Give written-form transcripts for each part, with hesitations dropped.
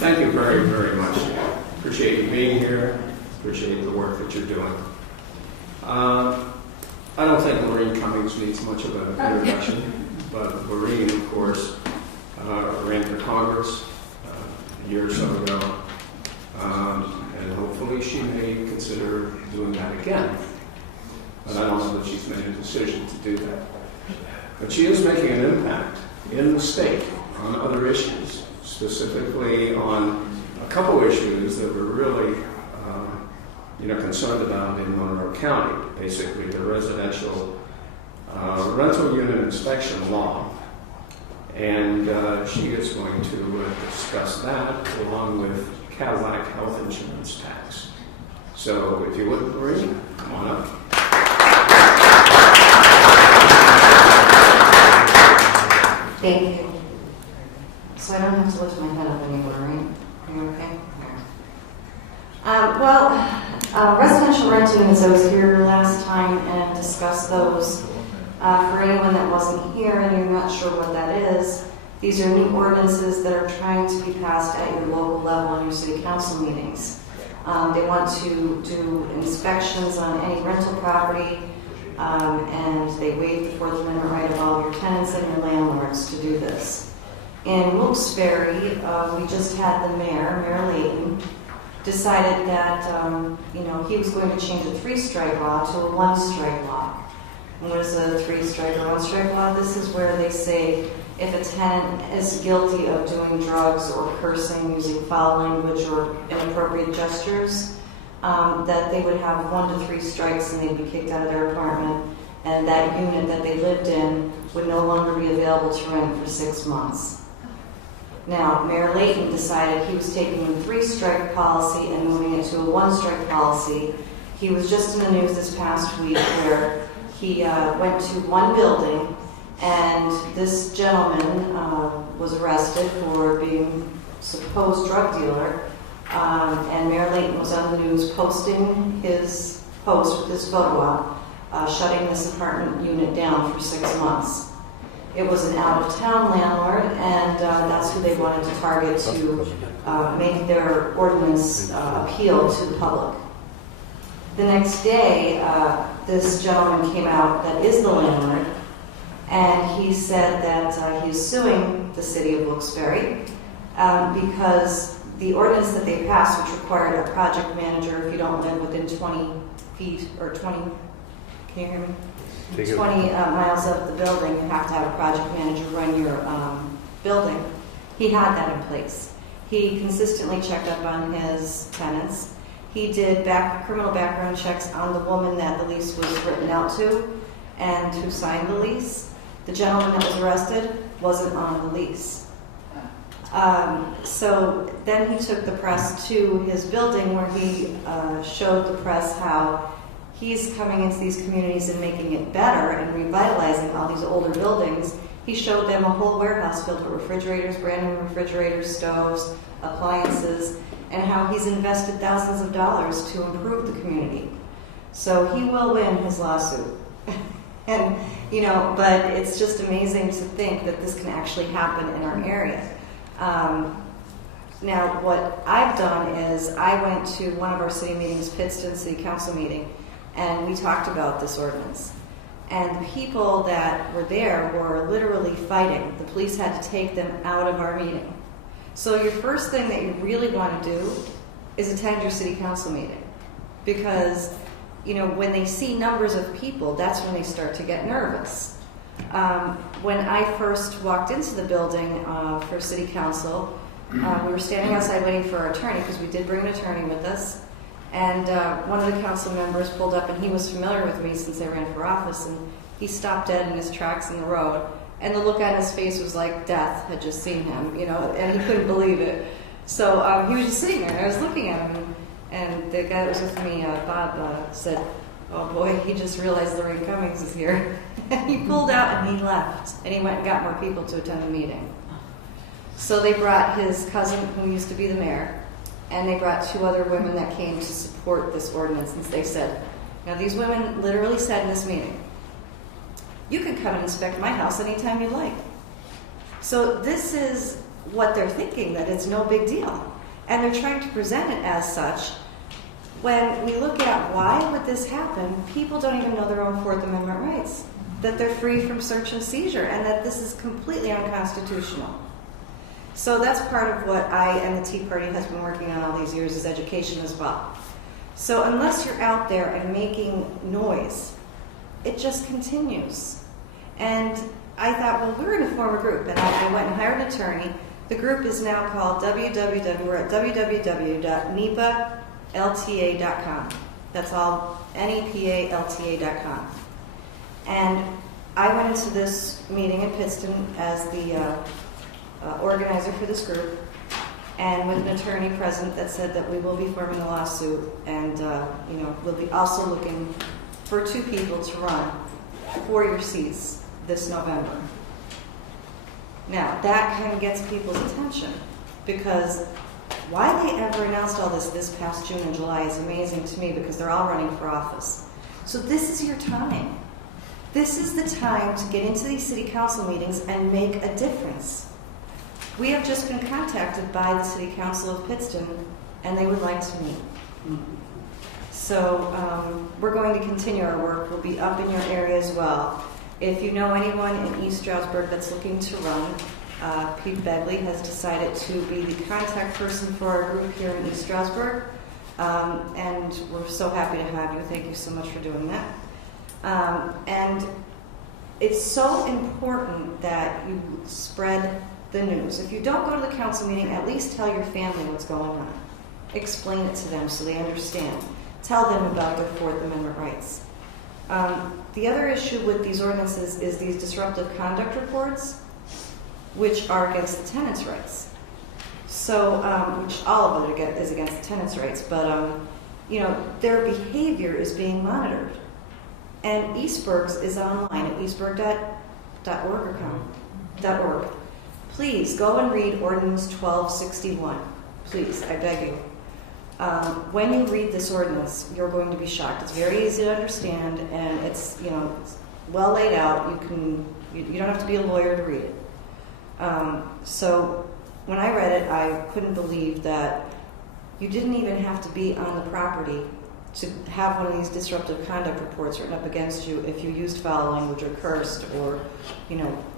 Thank you very, very much. Appreciate you being here. Appreciate the work that you're doing. I don't think Laureen Cummings needs much of an introduction, but Laureen, of course, ran for Congress a year or so ago, and hopefully she may consider doing that again. But I don't know that she's made a decision to do that. But she is making an impact in the state on other issues, specifically on a couple issues that we're really concerned about in Monroe County, basically the residential rental unit inspection law. And she is going to discuss that along with Cadillac health insurance tax. So if you would, Laureen, come on up. Thank you. So I don't have to lift my head up anymore, right? Are you okay? Residential rent units, I was here last time and discussed those. For anyone that wasn't here and you're not sure what that is, these are new ordinances that are trying to be passed at your local level in your city council meetings. They want to do inspections on any rental property, and they waive the Fourth Amendment right of all of your tenants and your landlords to do this. In Wilkes-Barre, we just had the Mayor Layton, decided that he was going to change a 3-strike law to a 1-strike law. And what is a 3-strike or 1-strike law? This is where they say if a tenant is guilty of doing drugs or cursing, using foul language or inappropriate gestures, that they would have 1 to 3 strikes and they'd be kicked out of their apartment, and that unit that they lived in would no longer be available to rent for 6 months. Now, Mayor Layton decided he was taking the 3-strike policy and moving it to a 1-strike policy. He was just in the news this past week where he went to one building, and this gentleman was arrested for being a supposed drug dealer, and Mayor Layton was on the news posting his post with his photo up, shutting this apartment unit down for 6 months. It was an out-of-town landlord, and that's who they wanted to target to make their ordinance appeal to the public. The next day, this gentleman came out that is the landlord, and he said that he's suing the city of Wilkes-Barre because the ordinance that they passed, which required a project manager if you don't live within 20 feet or 20, can you hear me? 20 miles of the building, you have to have a project manager run your building. He had that in place. He consistently checked up on his tenants. He did criminal background checks on the woman that the lease was written out to and who signed the lease. The gentleman that was arrested wasn't on the lease. So then he took the press to his building where he showed the press how he's coming into these communities and making it better and revitalizing all these older buildings. He showed them a whole warehouse filled with refrigerators, brand new refrigerators, stoves, appliances, and how he's invested thousands of dollars to improve the community. So he will win his lawsuit. And, but it's just amazing to think that this can actually happen in our area. Now, what I've done is I went to one of our city meetings, Pittston City Council meeting, and we talked about this ordinance. And the people that were there were literally fighting. The police had to take them out of our meeting. So your first thing that you really want to do is attend your city council meeting. Because, when they see numbers of people, that's when they start to get nervous. When I first walked into the building for city council, we were standing outside waiting for our attorney, because we did bring an attorney with us. And one of the council members pulled up, and he was familiar with me since I ran for office, and he stopped dead in his tracks in the road. And the look on his face was like death had just seen him, and he couldn't believe it. So he was just sitting there, and I was looking at him, and the guy that was with me, Bob, said, "Oh boy, he just realized Laureen Cummings is here." And he pulled out and he left, and he went and got more people to attend the meeting. So they brought his cousin, who used to be the mayor, and they brought 2 other women that came to support this ordinance. And they said, these women literally said in this meeting, "You can come and inspect my house anytime you like." So this is what they're thinking, that it's no big deal. And they're trying to present it as such. When we look at why would this happen, people don't even know their own Fourth Amendment rights, that they're free from search and seizure, and that this is completely unconstitutional. So that's part of what I and the T.E.A.Party has been working on all these years, is education as well. So unless you're out there and making noise, it just continues. And I thought, well, we're going to form a group, and I went and hired an attorney. The group is now called www.NEPALTA.com. That's all, NEPALTA.com. And I went into this meeting in Pittston as the organizer for this group, and with an attorney present that said that we will be forming a lawsuit, and we'll be also looking for 2 people to run for your seats this November. Now, that kind of gets people's attention, because why they ever announced all this past June and July is amazing to me, because they're all running for office. So this is your time. This is the time to get into these city council meetings and make a difference. We have just been contacted by the City Council of Pittston, and they would like to meet. So we're going to continue our work. We'll be up in your area as well. If you know anyone in East Stroudsburg that's looking to run, Pete Begley has decided to be the contact person for our group here in East Stroudsburg, and we're so happy to have you. Thank you so much for doing that. And it's so important that you spread the news. If you don't go to the council meeting, at least tell your family what's going on. Explain it to them so they understand. Tell them about their Fourth Amendment rights. The other issue with these ordinances is these disruptive conduct reports, which are against the tenants' rights. So, which all of it is against the tenants' rights, but their behavior is being monitored. And Eastburg's is online at eastburg.org. Please go and read Ordinance 1261. Please, I beg you. When you read this ordinance, you're going to be shocked. It's very easy to understand, and it's it's well laid out. You don't have to be a lawyer to read it. So when I read it, I couldn't believe that you didn't even have to be on the property to have one of these disruptive conduct reports written up against you if you used foul language or cursed or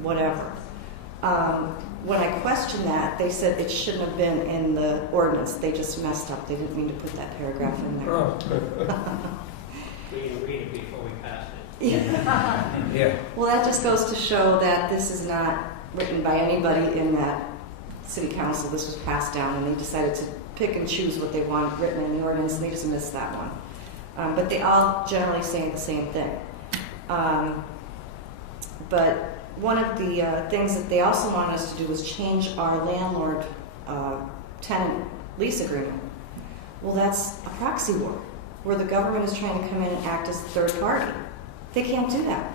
whatever. When I questioned that, they said it shouldn't have been in the ordinance. They just messed up. They didn't mean to put that paragraph in there. Oh. We didn't read it before we passed it. Yeah. Well, that just goes to show that this is not written by anybody in that city council. This was passed down, and they decided to pick and choose what they want written in the ordinance, and they just missed that one. But they all generally say the same thing. But one of the things that they also wanted us to do was change our landlord-tenant lease agreement. Well, that's a proxy war, where the government is trying to come in and act as a third party. They can't do that.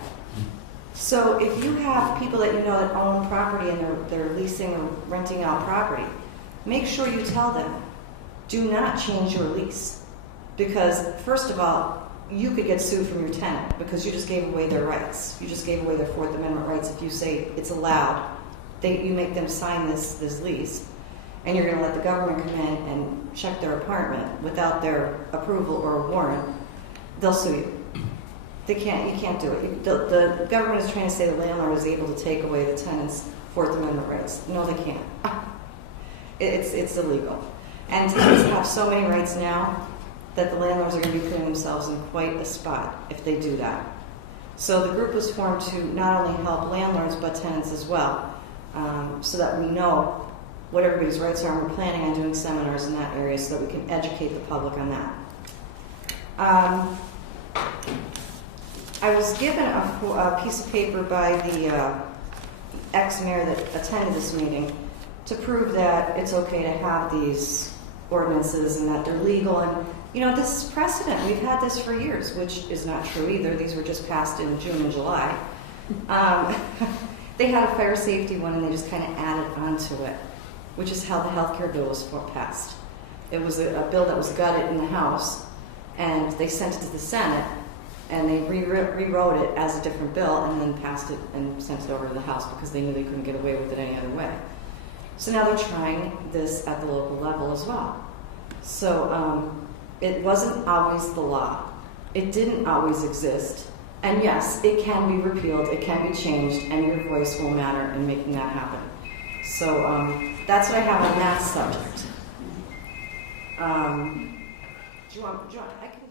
So if you have people that that own property and they're leasing or renting out property, make sure you tell them, do not change your lease. Because, first of all, you could get sued from your tenant because you just gave away their rights. You just gave away their Fourth Amendment rights. If you say it's allowed, you make them sign this lease, and you're going to let the government come in and check their apartment without their approval or a warrant, they'll sue you. You can't do it. The government is trying to say the landlord is able to take away the tenant's Fourth Amendment rights. No, they can't. It's illegal. And tenants have so many rights now that the landlords are going to be putting themselves in quite a spot if they do that. So the group was formed to not only help landlords but tenants as well, so that we know what everybody's rights are, and we're planning on doing seminars in that area so that we can educate the public on that. I was given a piece of paper by the ex-mayor that attended this meeting to prove that it's okay to have these ordinances and that they're legal. And this is precedent. We've had this for years, which is not true either. These were just passed in June and July. They had a fire safety one, and they just kind of added onto it, which is how the healthcare bill was passed. It was a bill that was gutted in the House, and they sent it to the Senate, and they rewrote it as a different bill and then passed it and sent it over to the House because they knew they couldn't get away with it any other way. So now they're trying this at the local level as well. So it wasn't always the law. It didn't always exist. And yes, it can be repealed, it can be changed, and your voice will matter in making that happen. So that's what I have on that subject. Do you want I can